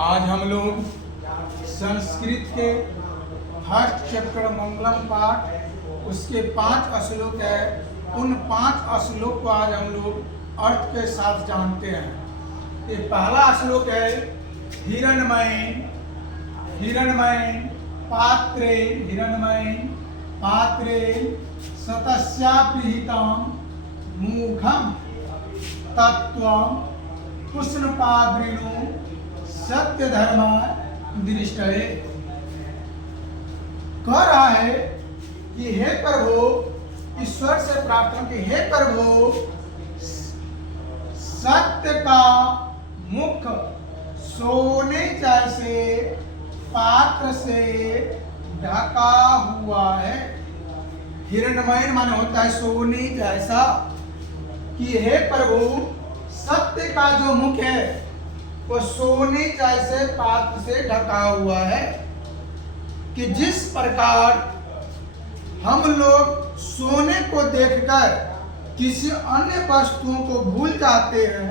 आज हम लोग संस्कृत के फर्स्ट चैप्टर मंगलम पाठ उसके 5 श्लोक है। उन 5 श्लोक को आज हम लोग अर्थ के साथ जानते हैं। ये पहला श्लोक है हिरणमयेन पात्रे सतस्यापिहितं मूखं तत्त्वं पुष्णपाद्रिणो सत्य धर्म दृष्टये। कह रहा है कि हे प्रभु, ईश्वर से प्रार्थना की, हे प्रभु, सत्य का मुख सोने जैसे पात्र से ढका हुआ है। हिरणमय माने होता है सोने जैसा। कि हे प्रभु, सत्य का जो मुख है वो सोने जैसे पात्र से ढका हुआ है। कि जिस प्रकार हम लोग सोने को देखकर किसी अन्य वस्तुओं को भूल जाते हैं,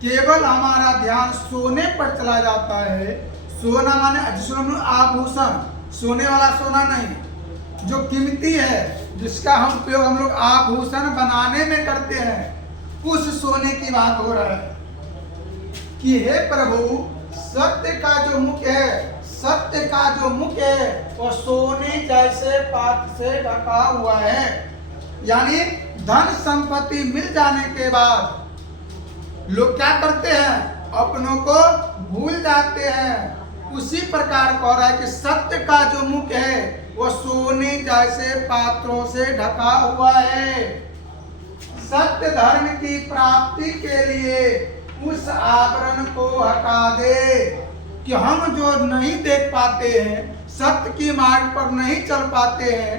केवल हमारा ध्यान सोने पर चला जाता है। सोना माने जिसमें आभूषण, सोने वाला सोना नहीं, जो कीमती है, जिसका हम उपयोग हम लोग आभूषण बनाने में करते हैं, उस सोने की बात हो रहा है। कि हे प्रभु, सत्य का जो मुख है, सत्य का जो मुख है वो सोने जैसे पात्र से ढका हुआ है। यानी धन संपत्ति मिल जाने के बाद लोग क्या करते हैं, अपनों को भूल जाते हैं। उसी प्रकार कह रहा है कि सत्य का जो मुख है वो सोने जैसे पात्रों से ढका हुआ है। सत्य धर्म की प्राप्ति के लिए उस आवरण को हटा दे। कि हम जो नहीं देख पाते हैं, सत्य की मार्ग पर नहीं चल पाते हैं,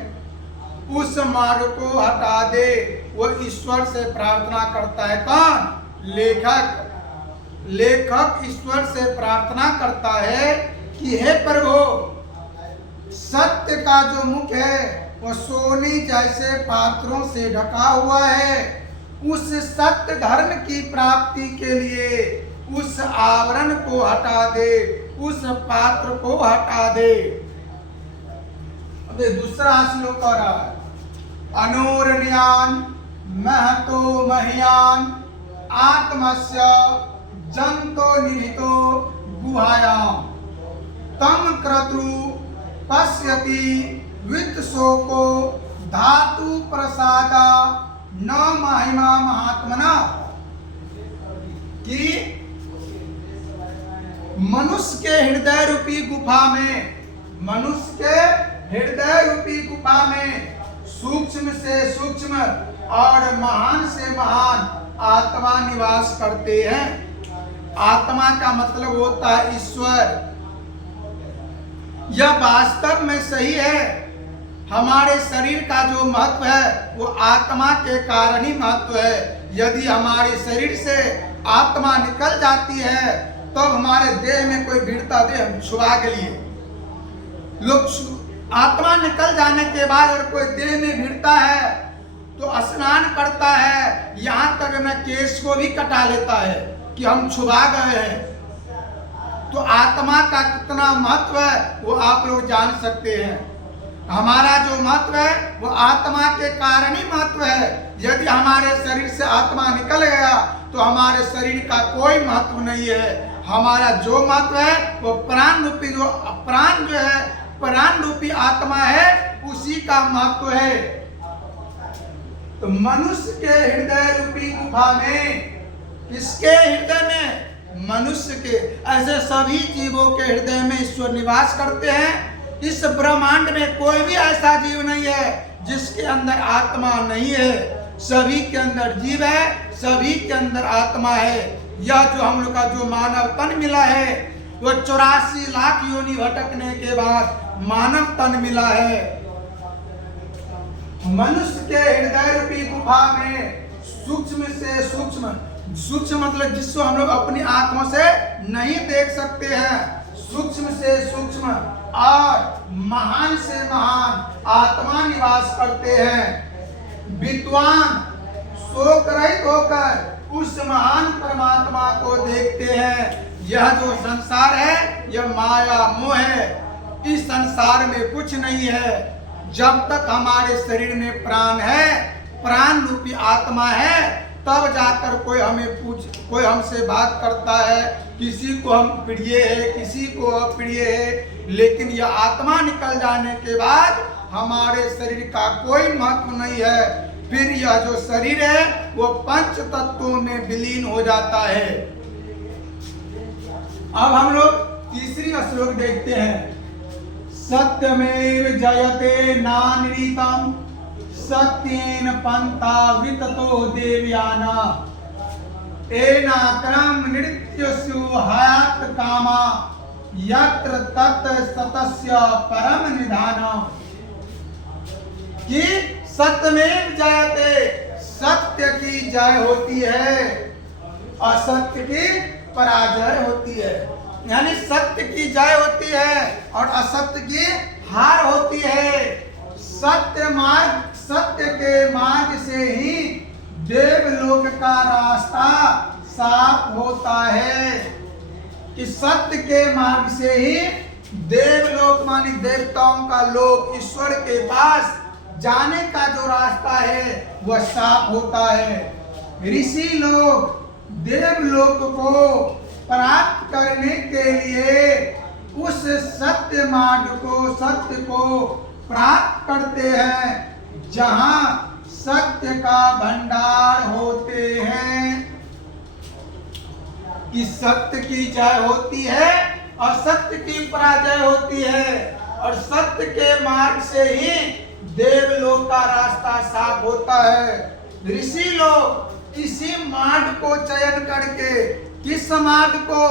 उस मार्ग को हटा दे। वो ईश्वर से प्रार्थना करता है। कौन? लेखक ईश्वर से प्रार्थना करता है कि हे प्रभु, सत्य का जो मुख है वो सोने जैसे पात्रों से ढका हुआ है। उस सत्य धर्म की प्राप्ति के लिए उस आवरण को हटा दे, उस पात्र को हटा दे। अब दूसरा श्लोक आ रहा है, अनोरण्यान महतो मह्यान आत्मस्य जंतो निहितो गुहायाम तम क्रतु पश्यति वित्तशोको धातु प्रसादा न महिमा महात्मना। कि मनुष्य के हृदय रूपी गुफा में, मनुष्य के हृदय रूपी गुफा में सूक्ष्म से सूक्ष्म और महान से महान आत्मा निवास करते हैं। आत्मा का मतलब होता है ईश्वर। यह वास्तव में सही है। हमारे शरीर का जो महत्व है वो आत्मा के कारण ही महत्व है। यदि हमारे शरीर से आत्मा निकल जाती है तब हमारे देह में कोई भिड़ता दे हम छुआ के लिए लोग। आत्मा निकल जाने के बाद अगर कोई देह में भिड़ता है तो स्नान करता है, यहाँ तक मैं केश को भी कटा लेता है कि हम छुआ गए हैं। तो आत्मा का कितना महत्व है वो आप लोग जान सकते हैं। हमारा जो महत्व है वो आत्मा के कारण ही महत्व है। यदि हमारे शरीर से आत्मा निकल गया तो हमारे शरीर का कोई महत्व नहीं है। हमारा जो महत्व है वो प्राण रूपी प्राण रूपी आत्मा है, उसी का महत्व है। तो मनुष्य के हृदय रूपी गुफा में, किसके हृदय में? मनुष्य के। ऐसे सभी जीवों के हृदय में ईश्वर निवास करते हैं। इस ब्रह्मांड में कोई भी ऐसा जीव नहीं है जिसके अंदर आत्मा नहीं है। सभी के अंदर जीव है, सभी के अंदर आत्मा है। यह जो हम लोग का जो मानव तन मिला है वो 84 लाख योनि भटकने के बाद मानव तन मिला है। मनुष्य के हृदय रूपी गुफा में सूक्ष्म से सूक्ष्म, सूक्ष्म मतलब जिसको हम लोग अपनी आंखों से नहीं देख सकते हैं, सूक्ष्म से सूक्ष्म और महान से महान आत्मा निवास करते हैं। विद्वान शोक रहित होकर उस महान परमात्मा को देखते हैं। यह जो संसार है यह माया मोह है, इस संसार में कुछ नहीं है। जब तक हमारे शरीर में प्राण है, प्राण रूपी आत्मा है, तब जाकर कोई हमसे बात करता है, किसी को हम प्रिय है, किसी को अप्रिय है। लेकिन यह आत्मा निकल जाने के बाद हमारे शरीर का कोई महत्व नहीं है। फिर यह जो शरीर है वो पंच तत्वों में विलीन हो जाता है। अब हम लोग तीसरी श्लोक देखते हैं। सत्यमेव जयते नानृतम सत्येन पंथा विततो देवयाना एनाक्रम नृत्यसु हयात कामा यत्र तत् सतस्य परम निधानम। कि सत्यमेव जयते, सत्य की जय होती है, असत्य की पराजय होती है। यानी सत्य की जय होती है और असत्य की हार होती है। सत्य के मार्ग से ही देवलोक का रास्ता साफ होता है। कि सत्य के मार्ग से ही देवलोक मानी देवताओं का लोक, ईश्वर के पास जाने का जो रास्ता है वह साफ होता है। ऋषि लोग देवलोक को प्राप्त करने के लिए उस सत्य मार्ग को, सत्य को प्राप्त करते हैं, जहां सत्य का भंडार होते हैं। कि सत्य की जय होती है, असत्य की पराजय होती है, और सत्य के मार्ग से ही देवलोक का रास्ता साफ होता है। ऋषि लोग इसी मार्ग को चयन करके, किस मार्ग को?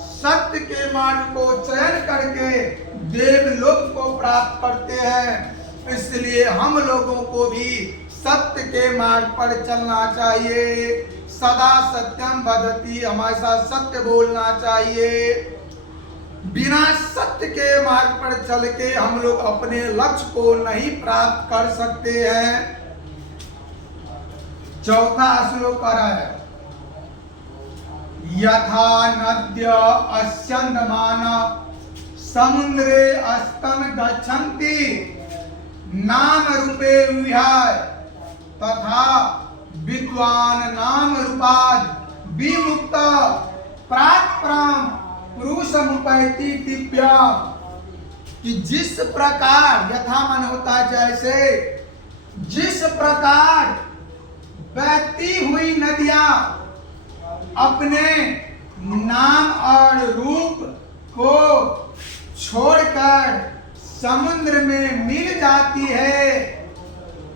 सत्य के मार्ग को चयन करके देवलोक को प्राप्त करते हैं। इसलिए हम लोगों को भी सत्य के मार्ग पर चलना चाहिए। सदा सत्यम वदति, हमेशा सत्य बोलना चाहिए। बिना सत्य के मार्ग पर चल के हम लोग अपने लक्ष्य को नहीं प्राप्त कर सकते हैं। चौथा श्लोक है, यथा नद्य अस्यन्दमान समुद्रे अस्तम गच्छन्ति नाम रूपे विहाय तथा विद्वान नाम रूपाद विमुक्त प्राप्तम पुरुषमुपैति दिव्या। कि जिस प्रकार, यथा मन होता है जैसे, जिस प्रकार बहती हुई नदियां अपने नाम और रूप को छोड़कर समुद्र में मिल जाती है,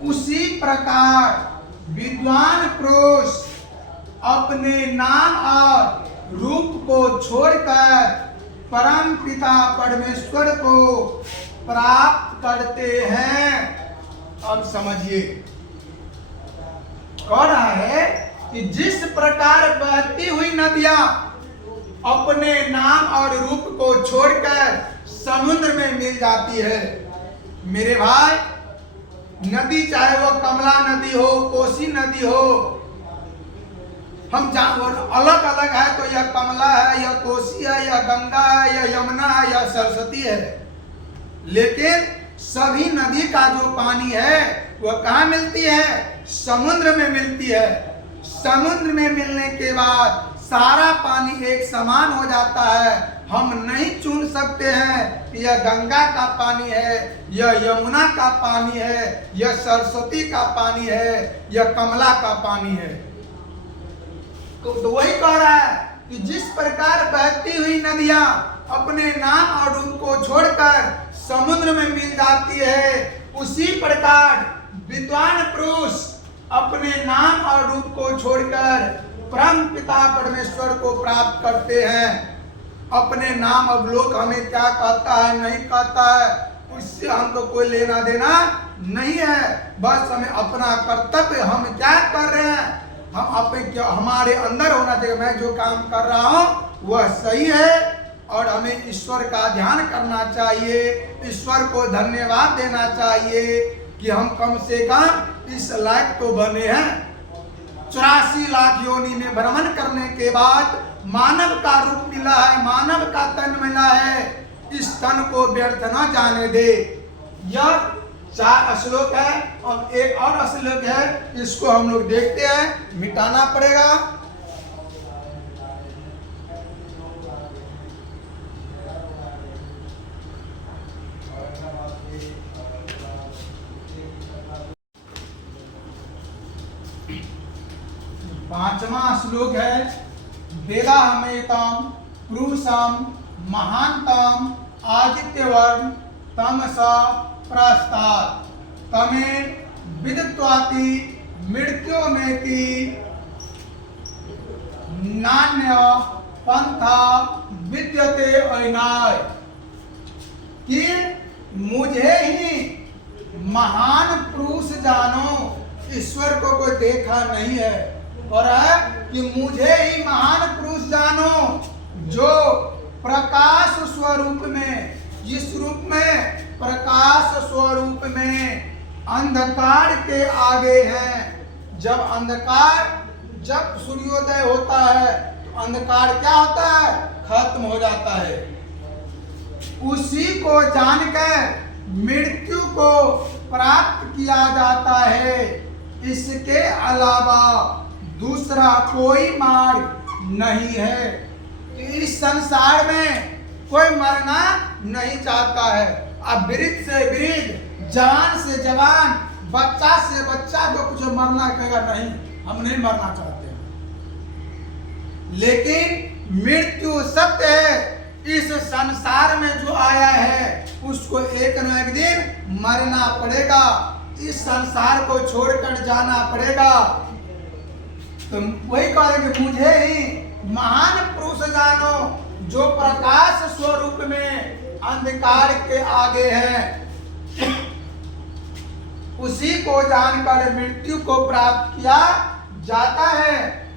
उसी प्रकार विद्वान पुरुष अपने नाम और रूप को छोड़कर परम पिता परमेश्वर को प्राप्त करते हैं। अब समझिए, कह रहा है कि जिस प्रकार बहती हुई नदियां अपने नाम और रूप को छोड़कर समुद्र में मिल जाती है। मेरे भाई, नदी चाहे वह कमला नदी हो, कोसी नदी हो, हम अलग अलग है तो यह कमला है, यह कोसी है, यह गंगा है, यह यमुना है, यह सरस्वती है, लेकिन सभी नदी का जो पानी है वह कहाँ मिलती है? समुद्र में मिलती है। समुद्र में मिलने के बाद सारा पानी एक समान हो जाता है। हम नहीं चुन सकते हैं कि यह गंगा का पानी है, यह यमुना का पानी है, यह सरस्वती का पानी है, यह कमला का पानी है। तो वही कह रहा है कि जिस प्रकार बहती हुई नदियां अपने नाम और रूप को छोड़कर समुद्र में मिल जाती है, उसी प्रकार विद्वान पुरुष अपने नाम और रूप को छोड़कर परम पिता परमेश्वर को प्राप्त करते हैं। अपने नाम अवलोक हमें क्या कहता है नहीं कहता है, उससे हमको कोई लेना देना नहीं है। बस हमें अपना कर्तव्य, हम क्या कर रहे हैं, हम अपने हमारे अंदर होना चाहिए। मैं जो काम कर रहा हूँ वह सही है, और हमें ईश्वर का ध्यान करना चाहिए, ईश्वर को धन्यवाद देना चाहिए कि हम कम से कम इस लायक तो बने हैं। 84 लाख योनि में भ्रमण करने के बाद मानव का रूप मिला है, मानव का तन मिला है। इस तन को व्यर्थ न जाने दे। यह 4 श्लोक है और एक और श्लोक है, इसको हम लोग देखते हैं, मिटाना पड़ेगा। पांचवा श्लोक है, वेदाहमेतम पुरुषम महानतम आदित्यवर्ण तमसा प्रस्तात् तमे विदित्वाति मृत्युमेति नान्य पंथा विद्यते अयनाय। कि मुझे ही महान पुरुष जानो, ईश्वर को कोई देखा नहीं है, और है कि मुझे ही महान पुरुष जानो जो प्रकाश स्वरूप में, जिस रूप में प्रकाश स्वरूप में अंधकार के आगे है। जब सूर्योदय होता है तो अंधकार क्या होता है, खत्म हो जाता है। उसी को जानकर मृत्यु को प्राप्त किया जाता है। इसके अलावा दूसरा कोई मार्ग नहीं है। इस संसार में कोई मरना नहीं चाहता है। अब वृद्ध से वृद्ध, जवान से जवान, बच्चा से बच्चा जो कुछ मरना कहेगा नहीं, हम नहीं मरना चाहते हैं। लेकिन मृत्यु सत्य है। इस संसार में जो आया है उसको एक न एक दिन मरना पड़ेगा, इस संसार को छोड़कर जाना पड़ेगा। तो वही कहेंगे, मुझे ही महान पुरुष जानो जो प्रकाश स्वरूप में अंधकार के आगे है। उसी को जानकर मृत्यु को प्राप्त किया जाता है।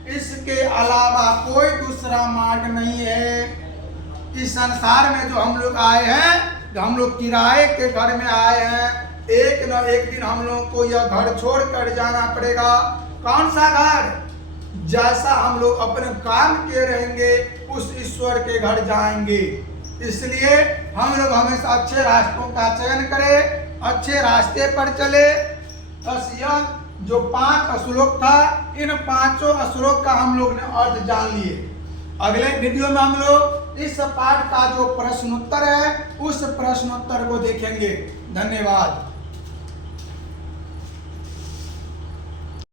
इसके अलावा कोई दूसरा मार्ग नहीं है। इस संसार में जो हम लोग आए हैं, जो हम लोग किराए के घर में आए हैं, एक न एक दिन हम लोग को यह घर छोड़कर जाना पड़ेगा। कौन सा घर? जैसा हम लोग अपने काम किए रहेंगे उस ईश्वर के घर जाएंगे। इसलिए हम लोग हमेशा अच्छे रास्तों का चयन करें, अच्छे रास्ते पर चले। बस यह जो 5 श्लोक था, इन 5 श्लोक का हम लोग ने अर्थ जान लिए। अगले वीडियो में हम लोग इस पाठ का जो प्रश्नोत्तर है उस प्रश्नोत्तर को देखेंगे। धन्यवाद।